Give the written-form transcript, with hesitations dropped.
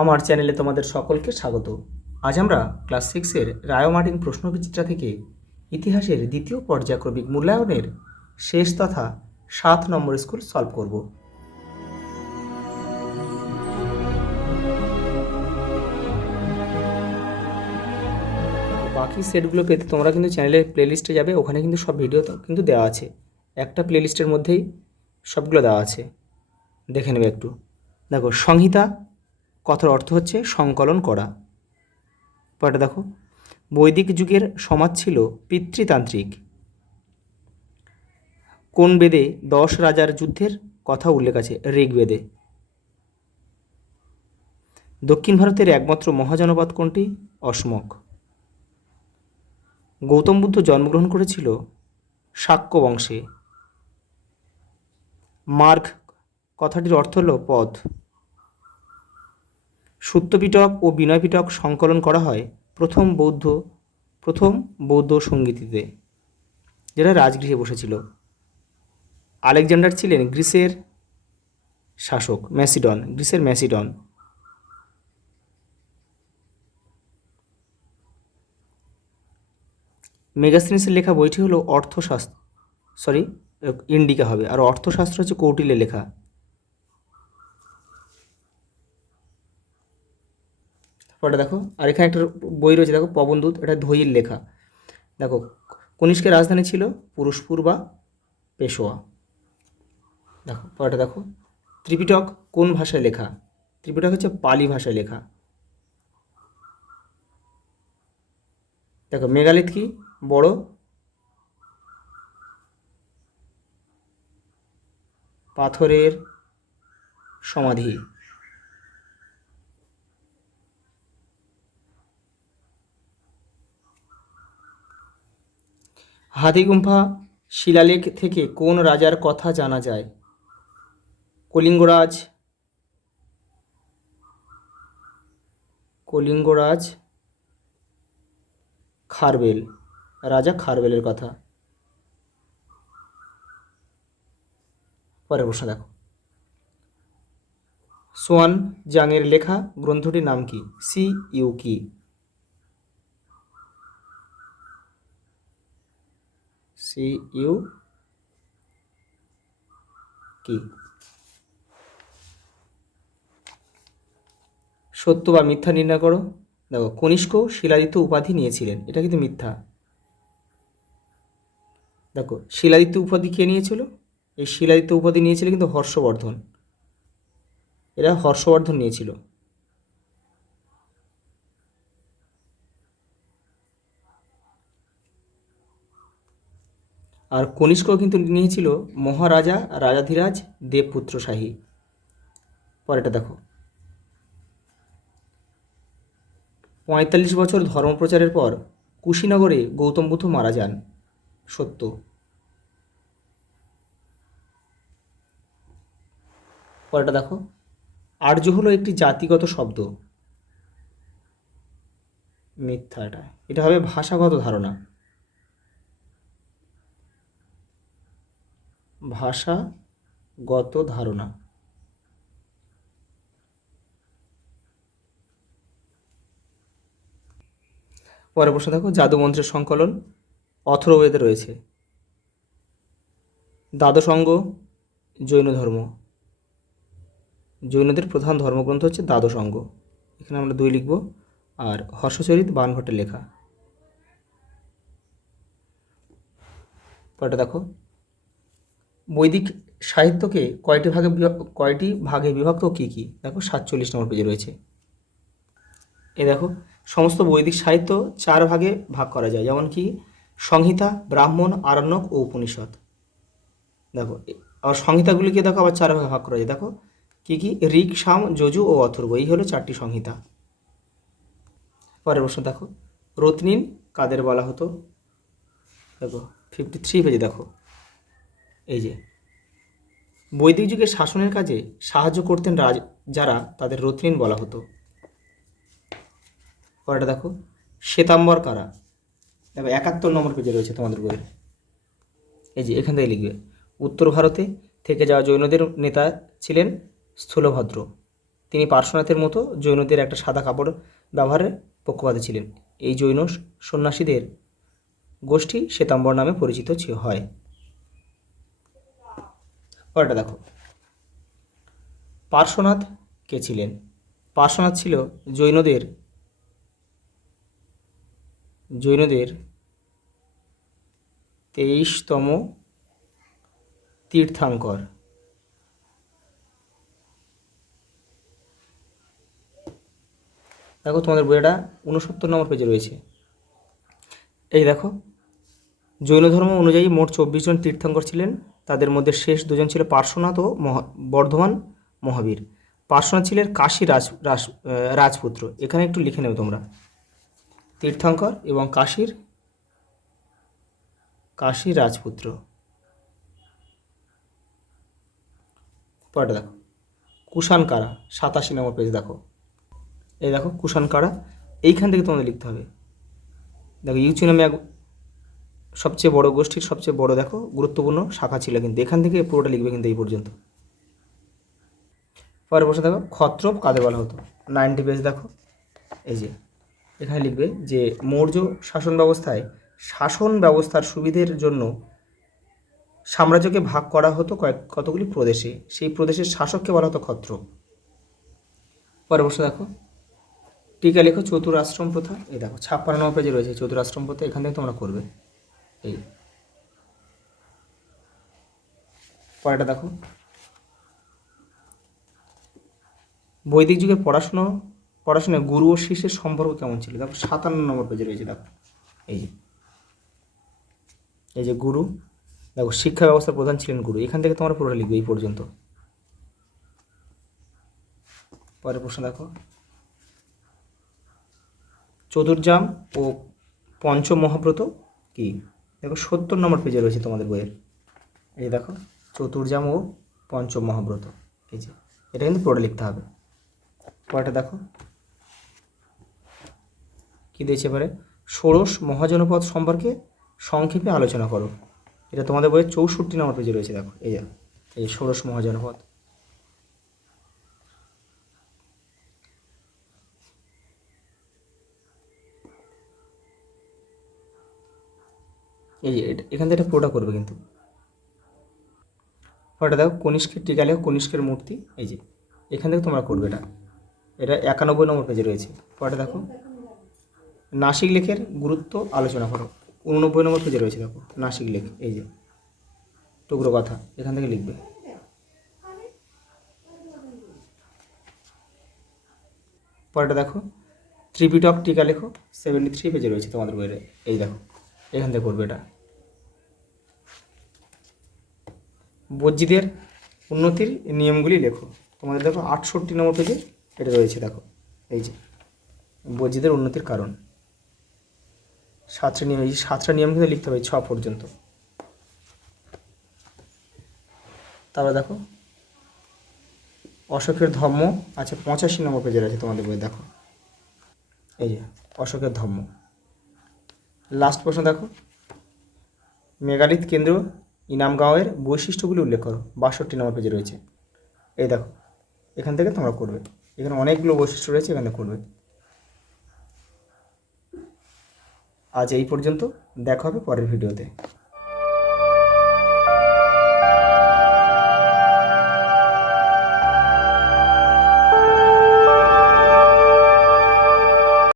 আমার চ্যানেলে তোমাদের সকলকে স্বাগত। আজ আমরা ক্লাস 6-এর রায় ও মার্টিন প্রশ্নবিচিত্রা থেকে ইতিহাসের দ্বিতীয় পর্যায়ক্রমিক মূল্যায়নের শেষ তথা 7 নম্বর স্কুল সলভ করব। বাকি সেটগুলো পেতে তোমরা কিন্তু চ্যানেলের প্লেলিস্টে যাবে, ওখানে কিন্তু সব ভিডিও কিন্তু দেওয়া আছে। একটা প্লেলিস্টের মধ্যেই সবগুলো দেওয়া আছে, দেখে নেবে একটু। দেখো, সংহিতা কথার অর্থ হচ্ছে সংকলন করা। পরেটা দেখো, বৈদিক যুগের সমাজ ছিল পিতৃতান্ত্রিক। কোন বেদে 10 রাজার যুদ্ধের কথা উল্লেখ আছে? ঋগ্বেদে। দক্ষিণ ভারতের একমাত্র মহাজনপদ কোনটি? অসমক। গৌতম বুদ্ধ জন্মগ্রহণ করেছিল শাক্য বংশে। মার্গ কথাটির অর্থ হল পথ। সূত্রপিটক ও বিনয়পিটক সংকলন করা হয় প্রথম বৌদ্ধ সঙ্গীতিতে, যেটা রাজগৃহে বসেছিল। আলেকজান্ডার ছিলেন গ্রিসের শাসক, গ্রিসের ম্যাসিডন। মেগাস্থেনিসের লেখা বইটি হলো ইন্ডিকা হবে, আর অর্থশাস্ত্র হচ্ছে কৌটিল্যের লেখা। পরে দেখো, আর এখানে একটা বই রয়েছে, দেখো পবনদূত, এটা ধৈর্যের লেখা। দেখো, কনিষ্কের রাজধানী ছিল পুরুষপুর বা পেশোয়া। দেখো পরেটা দেখো, ত্রিপিটক কোন ভাষায় লেখা? ত্রিপিটক হচ্ছে পালি ভাষায় লেখা। দেখো, মেগালিথ কি? বড় পাথরের সমাধি। হাতিগুম্ফা শিলালেখ থেকে কোন রাজার কথা জানা যায়? কলিঙ্গরাজ খারবেল, রাজা খারবেলের কথা। পরের প্রশ্ন দেখো, সোয়ান জাংয়ের লেখা গ্রন্থটির নাম কি? ইউ কি? ইউ কি? সত্য বা মিথ্যা নির্ণয় করো। দেখো, কনিষ্ক শিলাদিত্য উপাধি নিয়েছিলেন, এটা কিন্তু মিথ্যা। দেখো, শিলাদিত্য উপাধি কে নিয়েছিল? এই শিলাদিত্য উপাধি নিয়েছিল কিন্তু হর্ষবর্ধন, এরা হর্ষবর্ধন নিয়েছিল। আর কনিষ্ক কিন্তু নিয়েছিল মহারাজা রাজাধিরাজ দেবপুত্র শাহী। পরেটা দেখো, 45 বছর ধর্মপ্রচারের পর কুশীনগরে গৌতম বুদ্ধ মারা যান। সত্য। পরেটা দেখো, আর্য হলো একটি জাতিগত শব্দ। মিথ্যা। এটা হবে ভাষাগত ধারণা। ভাষাগত ধারণা। পরের প্রশ্ন দেখো, জাদুমন্ত্রের সংকলন অথর্ববেদে রয়েছে। দ্বাদশ অঙ্গ জৈন ধর্ম। জৈনদের প্রধান ধর্মগ্রন্থ হচ্ছে দ্বাদশ অঙ্গ, এখানে আমরা 2 লিখব। আর হর্ষচরিত বাণভট্টের লেখা। পরেটা দেখো, বৈদিক সাহিত্যকে কয়টি ভাগে বিভক্ত কী কী? দেখো 47 নম্বর পেজে রয়েছে। এই দেখো, সমস্ত বৈদিক সাহিত্য 4 ভাগে ভাগ করা যায়, যেমন কি সংহিতা, ব্রাহ্মণ, আরণ্যক ও উপনিষদ। দেখো, আর সংহিতাগুলিকে দেখো আবার 4 ভাগে ভাগ করা যায়। দেখো কি কি? ঋক, সাম, যজু ও অথর্ব, এই হলো 4টি সংহিতা। পরের প্রশ্ন দেখো, রত্নিন কাদের বলা হতো? দেখো 53 পেজে দেখো, এই যে বৈদিক যুগে শাসনের কাজে সাহায্য করতেন যারা, তাদের রত্নিন বলা হতো। পরেটা দেখো, শ্বেতাম্বর কারা? দেখো 71 নম্বর পেজে রয়েছে তোমাদের বইয়ের, এই যে এখান থেকে লিখবে। উত্তর ভারতে থেকে যাওয়া জৈনদের নেতা ছিলেন স্থূলভদ্র। তিনি পার্শ্বনাথের মতো জৈনদের একটা সাদা কাপড় ব্যবহারের পক্ষপাতী ছিলেন। এই জৈন সন্ন্যাসীদের গোষ্ঠী শ্বেতাম্বর নামে পরিচিত হয়। পরেরটা দেখো, পার্শ্বনাথ কে ছিলেন? পার্শ্বনাথ ছিল জৈনদের 23তম তীর্থাঙ্কর। দেখো তোমাদের বইটা 69 নম্বর পেজে রয়েছে। এই দেখো, জৈন ধর্ম অনুযায়ী মোট 24 জন তীর্থঙ্কর ছিলেন। তাদের মধ্যে শেষ দুজন ছিল পার্শ্বনাথ ও বর্ধমান মহাবীর। পার্শ্বনাথ ছিলেন কাশী রাজপুত্র। এখানে একটু লিখে নেবে তোমরা, তীর্থঙ্কর এবং কাশী রাজপুত্র। পরেরটা দেখো, কুষাণকারা 87 নম্বর পেজ। দেখো এই দেখো কুষাণকারা, এইখান থেকে তোমাদের লিখতে হবে। দেখো ইউচি নামে এক সবচেয়ে বড় গোষ্ঠীর সবচেয়ে বড় দেখো গুরুত্বপূর্ণ শাখা ছিল, কিন্তু এখান থেকে পুরোটা লিখবে কিন্তু এই পর্যন্ত। পরের প্রশ্ন দেখো, ক্ষত্রপ কাদের বলা হতো? 90 পেজ দেখো, এই যে এখানে লিখবে যে মৌর্য শাসন ব্যবস্থার সুবিধের জন্য সাম্রাজ্যকে ভাগ করা হতো কতগুলি প্রদেশে। সেই প্রদেশের শাসককে বলা হতো ক্ষত্রপ। পরের প্রশ্ন দেখো, টিকা লেখো চতুরাশ্রম প্রথা। এই দেখো 56 নম্বর পেজে রয়েছে চতুরাশ্রম প্রথা, এখান থেকে তোমরা করবে। এই পরেরটা দেখো, বৈদিক যুগের পড়াশোনায় গুরু ও শিষ্যের সম্পর্ক কেমন ছিল? দেখো 57 নম্বর পেজে রয়েছে। দেখো এই যে গুরু, দেখো শিক্ষা ব্যবস্থার প্রধান ছিলেন গুরু। এখান থেকে তোমরা পুরোটা লিখবে এই পর্যন্ত। পরের প্রশ্ন দেখো, চতুর্জাম ও পঞ্চম মহাব্রত কি? দেখো 70 নম্বর পেজে রয়েছে তোমাদের বইয়ের। এই দেখো চতুর্জাম ও পঞ্চম মহাব্রত, এই যে এটা কিন্তু পুরোটা লিখতে হবে। পরেরটা দেখো কী দিয়েছে এবারে, ষোড়শ মহাজনপদ সম্পর্কে সংক্ষেপে আলোচনা করো। এটা তোমাদের বইয়ের 64 নম্বর পেজে রয়েছে। দেখো এই ষোড়শ মহাজনপদ। এই যে এখান থেকে পুরোটা করবে কিন্তু। পরেটা দেখো কনিষ্কের টিকা লেখো কনিষ্কের মূর্তি। এই যে এখান থেকে তোমরা করবে এটা 91 নম্বর পেজে রয়েছে। পরেটা দেখো নাসিক লেখের গুরুত্ব আলোচনা করো। 89 নম্বর পেজে রয়েছে। দেখো নাসিক লেখ, এই যে টুকরো কথা, এখান থেকে লিখবে। পরেটা দেখো ত্রিপিটক টিকা লেখো 73 পেজে রয়েছে তোমাদের বইয়ের। এই দেখো এখান থেকে করবে এটা। বজ্জিদের উন্নতির নিয়মগুলি লেখো। তোমাদের দেখো 68 নম্বর পেজে এটা রয়েছে। দেখো এই যে বজ্জিদের উন্নতির কারণ, 7টা নিয়ম। এই 7টা নিয়ম কিন্তু লিখতে হবে 6 পর্যন্ত। তারপরে দেখো অশোকের ধর্ম আচ্ছা 85 নম্বর পেজে আছে তোমাদের বই। দেখো এই যে অশোকের ধর্ম। লাস্ট প্রশ্ন দেখো, মেগালিথ কেন্দ্র ইনামগাঁওয়ের বৈশিষ্ট্যগুলি উল্লেখ করো। 62 নম্বর পেজে রয়েছে। এই দেখো এখান থেকে তোমরা করবে, এখানে অনেকগুলো বৈশিষ্ট্য রয়েছে, এখানে করবে। আজ এই পর্যন্ত, দেখা হবে পরের ভিডিওতে।